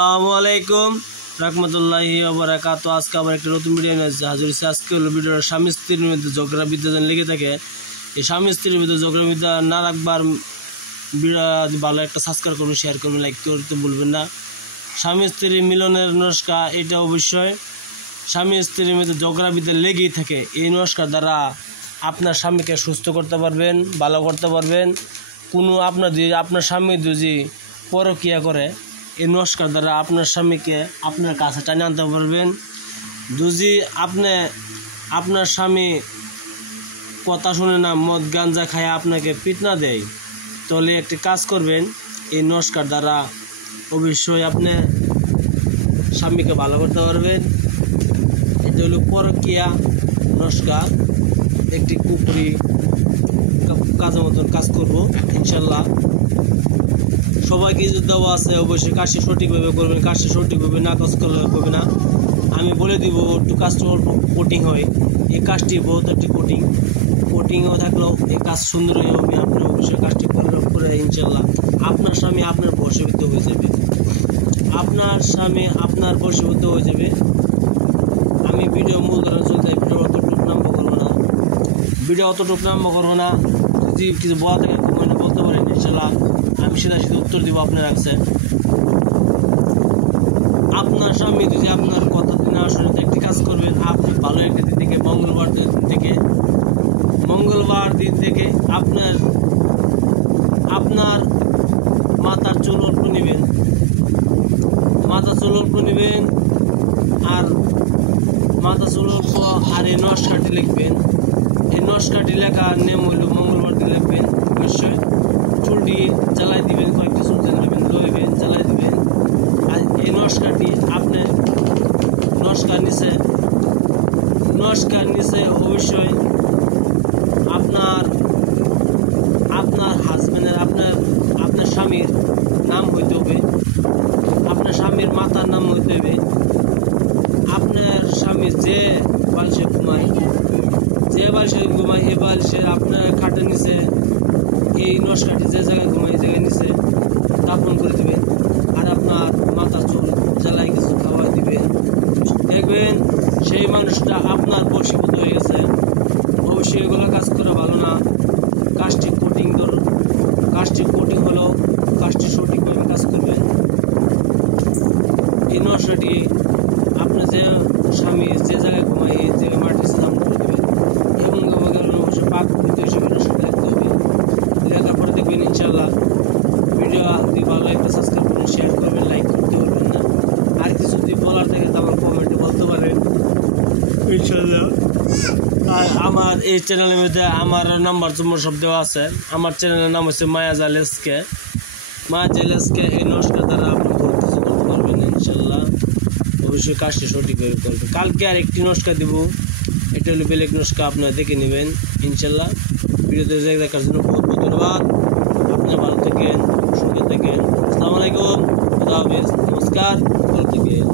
আসসালামাইকুম রহমতুল্লাহি ওয়া বারাকাতুহু। আজকে আবার একটা নতুন ভিডিও নিয়ে হাজির হয়েছি। আজকে হলো ভিডিওর স্বামী স্ত্রীর মধ্যে ঝগড়া বিদ্যা যেন লেগে থাকে, এই স্বামী স্ত্রীর মধ্যে ঝগড়া বিদ্যা না রাখবার ভালো একটা সাবস্ক্রাইব করবেন, শেয়ার করবেন, লাইক করতে ভুলবেন না। স্বামী স্ত্রীর মিলনের নমস্কার, এটা অবশ্যই স্বামী স্ত্রীর মধ্যে ঝগড়া বিদ্যা লেগেই থাকে। এই নমস্কার দ্বারা আপনার স্বামীকে সুস্থ করতে পারবেন, ভালো করতে পারবেন। কোনো আপনার স্বামী যদি পরকীয়া করে, এই নমস্কার দ্বারা আপনার স্বামীকে আপনার কাছে টানে আনতে পারবেন। যদি আপনার স্বামী কথা শুনে না, মদ গাঞ্জা খায় আপনাকে পিটনা দেয়, তাহলে একটি কাজ করবেন, এই নমস্কার দ্বারা অবশ্যই আপনি স্বামীকে ভালো করতে পারবেন। এটা হলো পরকীয়া নমস্কার, একটি কুপুরি কাজের মতন কাজ করব ইনশাল্লাহ। সবাইকে যে দেওয়া আছে অবশ্যই কাজটি সঠিকভাবে করবেন, কাজটি সঠিকভাবে না কাজ করলে হবে না। আমি বলে দিব একটু কাজটি অল্প কঠিন হয়, এই কাজটি বহুত একটি কঠিনও থাকলেও এই কাজ সুন্দর হয়ে হবে। আপনি অবশ্যই কাজটি করে ইনশাল্লাহ আপনার স্বামী আপনার বশীভূত হয়ে যাবে, আপনার স্বামী আপনার বশীভূত হয়ে যাবে। আমি ভিডিও মূল ধরনের চলতে ভিডিও অতটুকু নাম্বার করবো না, যদি কিছু বলা থাকে কমেন্টে বলতে পারেন, ইনশাল্লাহ আমি সেটা উত্তর দিব আপনার কাছে। আপনার স্বামী যদি আপনার কথা না শুনে একটি কাজ করবেন, আপনি ভালো একটা দিন থেকে মঙ্গলবার দিন থেকে আপনার মাথার চুল অল্প নেবেন, আর এই নকশাটি লিখবেন। এই নকশাটি লেখার নেম হইল মঙ্গলবার দিন লিখবেন। অবশ্যই চুলটি জ্বালাই দিবেন, কয়েকটি চুল লইবেন, জ্বালাই দিবেন। আর এই নকশাটি আপনি নকশার নিচে অবশ্যই আপনার হাজবেন্ডের আপনার স্বামীর নাম হইতে হবে, আপনার স্বামীর মাতার নাম হইতে হবে। আপনার স্বামী যে বালিশে ঘুমায় এই বালিশের আপনার খাটের নিচে এই নকশাটি যে জায়গায় ঘুমায় এই জায়গায় নিচে দাফন করে দিবেন। আর আপনার মাথা চুল জ্বালাই কিছু খাওয়াই দিবেন। দেখবেন সেই মানুষটা আপনার বশীভূত হয়ে গেছে। অবশ্যই এগুলো কাজ করা ভালো না, কাজটি কঠিন হলেও কাজটি সঠিকভাবে কাজ করবেন। এই নকশাটি আপনি যে স্বামী যে জায়গায় ঘুমায় এই জায়গায় মাটির দাম করে দেবেন এবং অবশ্যই পাক হিসেবে নকশাটি লিখতে হবে। লেখার পরে দেখবেন ইনশাল্লাহ ভিডিও যদি ভালো একটা সাবস্ক্রাইব করবেন, শেয়ার করবেন, লাইক করতে পারবেন না। আর কিছু যদি বলার থাকে তো আমার কমেন্টে বলতে পারেন ইনশাল্লাহ। আর আমার এই চ্যানেলের মধ্যে আমার নাম্বার সব দেওয়া আছে। আমার চ্যানেলের নাম হচ্ছে মায়া জালেসকে। এই নমস্কার দ্বারা আপনি বহুত কিছু করতে পারবেন ইনশাল্লাহ। অবশ্যই কাজটি সঠিকভাবে করবেন। কালকে আর একটি নমস্কার দিব, এটা হলো বেলেগ নমস্কার, আপনারা দেখে নেবেন ইনশাল্লাহ। ভিডিওতে দেখার জন্য বহুত ধন্যবাদ। আপনারা ভালো থাকেন, সুন্দর থাকেন। আসসালামু আলাইকুম, খুদা হাফেজ, নমস্কার, ভালো থাকেন।